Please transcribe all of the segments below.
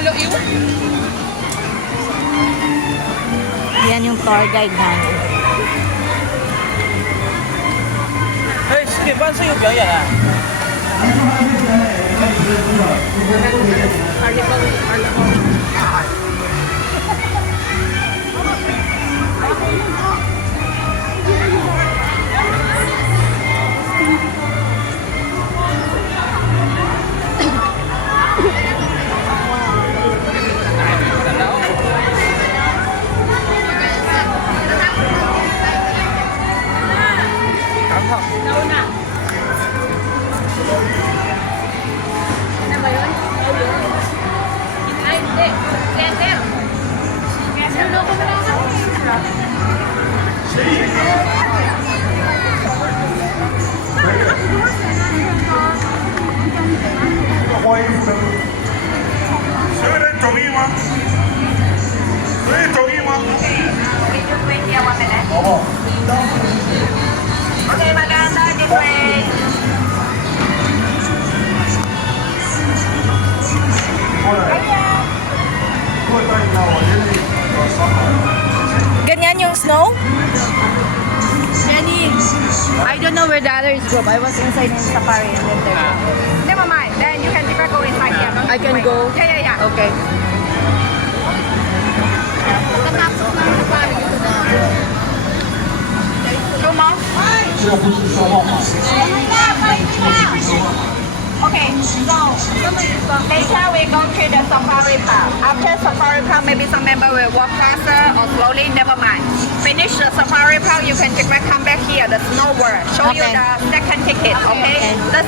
Halo yun. Yan yung tour guide namin. Hey, sige, paano sa'yo biaya ha? Nauna. Ano ba yun? Ay, hindi. Letter. Ano ko na lang Okay, maganda, different. Ganyan yung snow? Jenny, I don't know where the others go. I was inside in safari and then there. Never mind. Then you can different go inside here. I can go? Yeah. Okay. Pagkatapos ng safari, ito na. Two more. Okay, so later we go to the safari park. After safari park, maybe some member will walk faster or slowly. Never mind. Finish the safari park, you can come back here. The snow world. Show you Okay. the second ticket. Okay. The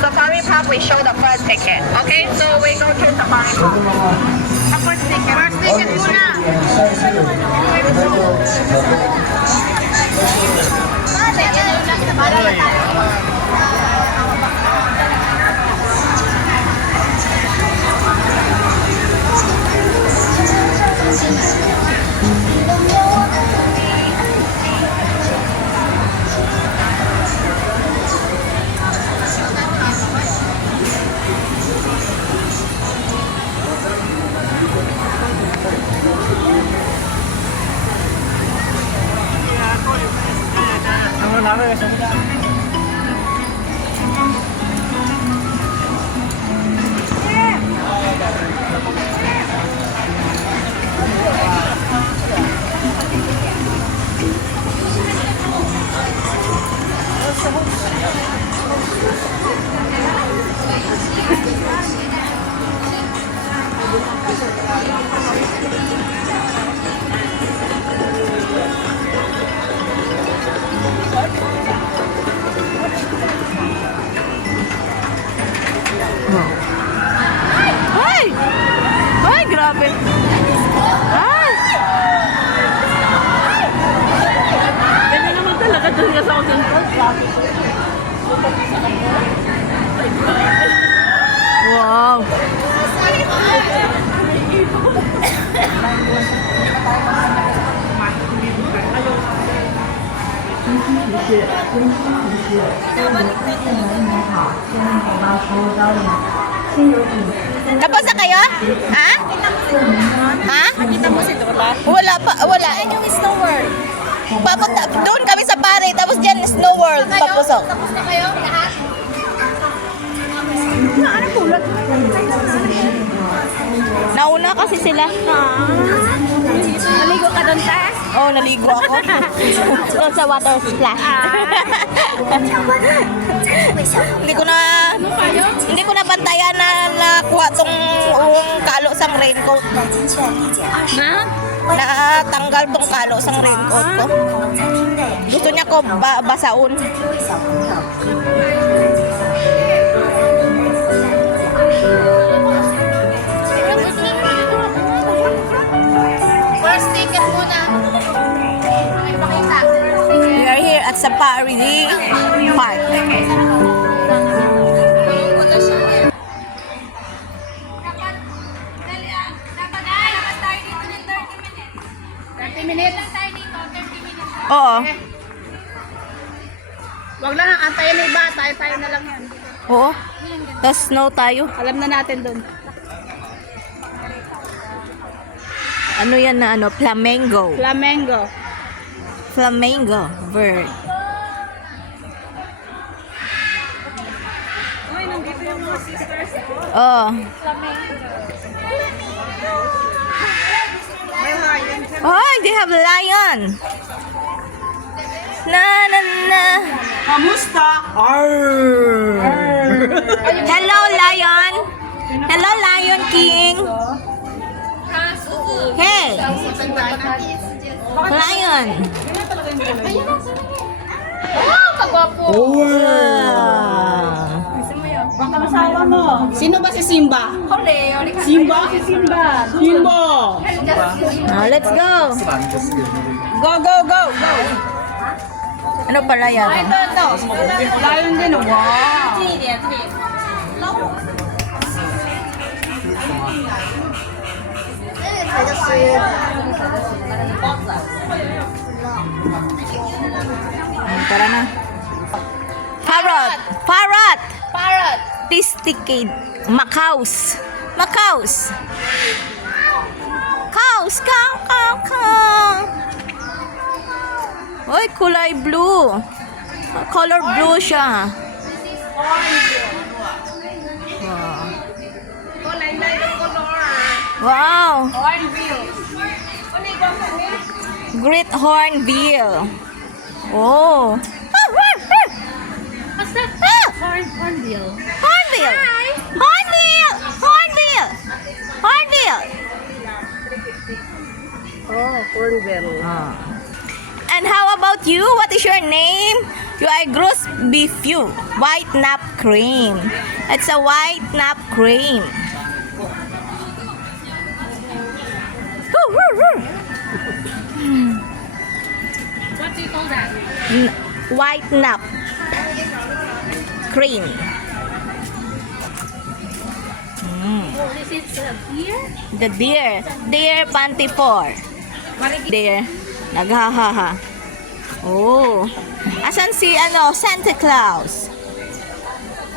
safari park we show the first ticket. Okay. So we go to safari park. The first ticket. First ticket muna. Ano namin? Ay! Ay, grabe. Ay! Ganyan naman talaga dun ka sa Ocean Park. Wow! Tapos na kayo? Ha? Ha? Nakita mo si Dora? Wala pa, wala. Yan yung Snow World. Papunta, doon kami sa pare, tapos dyan Snow World, papusok. Tapos na kayo? Lahat? Nauna kasi sila. Naligo ka doon, te? Oh, naligo ako. Doon sa water splash. Hindi ko na bantayan na nakuha tong kalo sang raincoat. Na? Natanggal tong kalo sang raincoat ko. Gusto niya ko basaun. First ticket muna. Ipakita. We are here at Safari Park. Oo. Wag lang ang antayin ng iba, tayo na lang yan. Oo. Tapos snow tayo. Alam na natin doon. Ano yan na ano? Flamingo. Flamengo. Flamingo bird. Uy, nandito yung mga sisters. Oh. Oh, they have lion. Na na na. Kamusta? Hello, lion. Hello, Lion King. Hey, lion. Wow, kagwapo. Sino ba si Simba? Simba? Si Simba. Simba. Let's go. Go, go, go, go. Ano pala yan? Ito. Lion din. Wow. Tara na. Parrot. Parrot. Parrot. Tisticate. Macaws. Macaws. Cows. Cow, cow, cow. Uy, kulay blue. Color blue siya. Wow. Great Hornbill. Oh. What's that? Hornbill. Hornbill. Hornbill. Hornbill. Hornbill. Oh, hornbill. And how about you? What is your name? You are Gross Beefew. White nap cream. It's a white nap cream. Woo, woo, woo. What do you call that? White nap cream. Oh, this is deer? The deer. Deer Pantifor. Deer. Naghahaha. Oh. Asan si Santa Claus?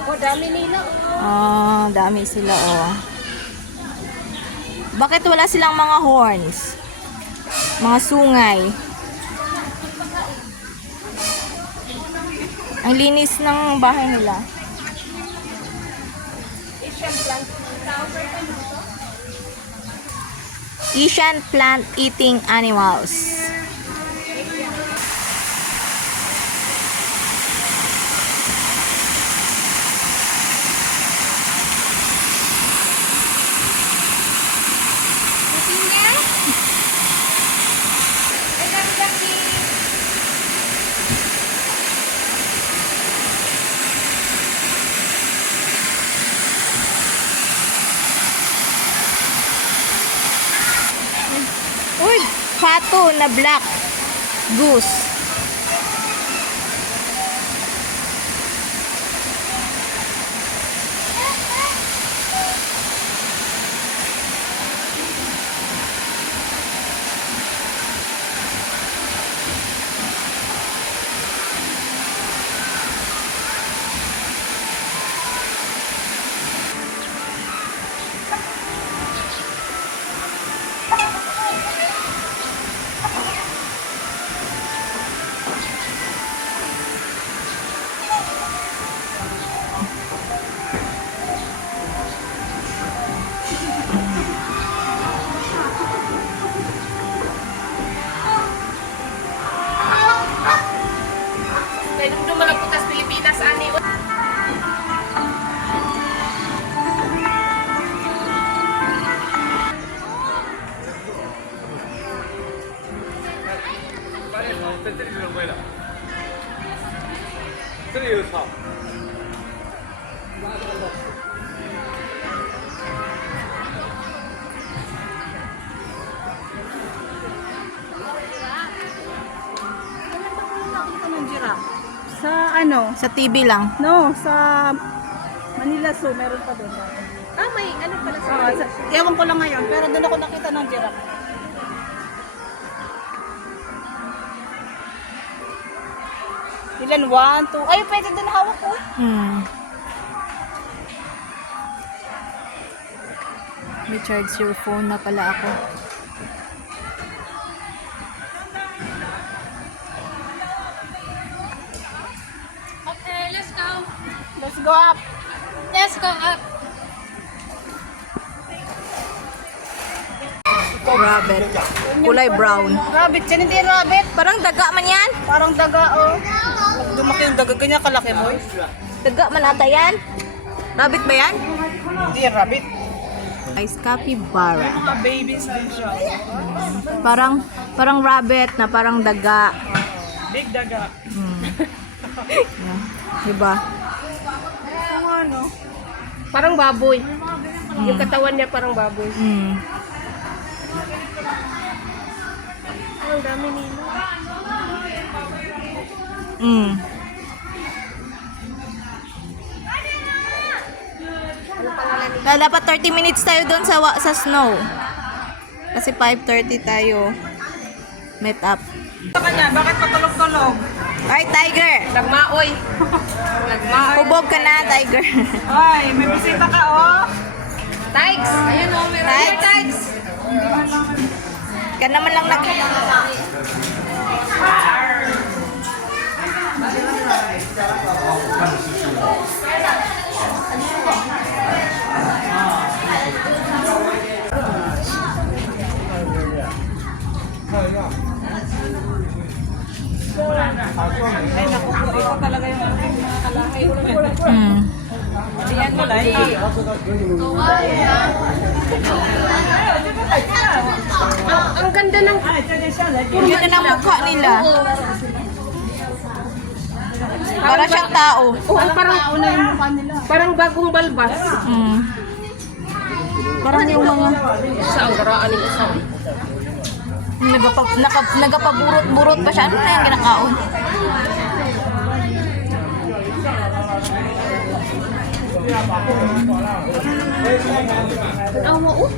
Oh, dami nila. Oh, dami sila oh. Bakit wala silang mga horns? Mga sungay. Ang linis ng bahay nila. Asian plant eating animals. Uy, pato na black goose. Pwede mo dumalaputas Pilipinas, ani. Sa ano? Sa TV lang. No, sa Manila Zoo, meron pa doon. Ah, may ano pala sa... Ewan ko lang ngayon, pero doon ako nakita ng giraffe. Ilan? 1, 2. Ay, pwede doon hawak ko. May charge your phone na pala ako. go up. Let's go up. Rabbit. Kulay brown. Rabbit yan, hindi rabbit. Parang daga man yan. Parang daga, oh. Lumaki yung daga ganyan kalaki mo. Daga man ata yan. Rabbit ba yan? Hindi yan rabbit. Ice capybara. Mga babies din siya. Parang rabbit na parang daga. Big daga. Diba? Parang baboy. Yung katawan niya parang baboy. Mm. Ang dami nila. Mm. Dapat 30 minutes tayo doon sa snow. Kasi 5:30 tayo. Meet up. Sa kanya, bakit patulog-tulog? Ay, tiger! Nagmaoy. Nagmaoy. Hubog ka na, tiger. Ay, may bisita ka, oh. Tigs. Ayan, oh. Meron Tigs. Ka naman lang Ay, naku, ito talaga yung mga kalaki. Ayan, malaki. Ang ganda ng... Ganda ng mukha nila. Para siyang tao. Oh, parang bagong balbas. Mm. Parang yung mga Sa ang garaan ng isa. nagapaburot-burot pa siya. Ano na yung kinakaon? Awa, oh.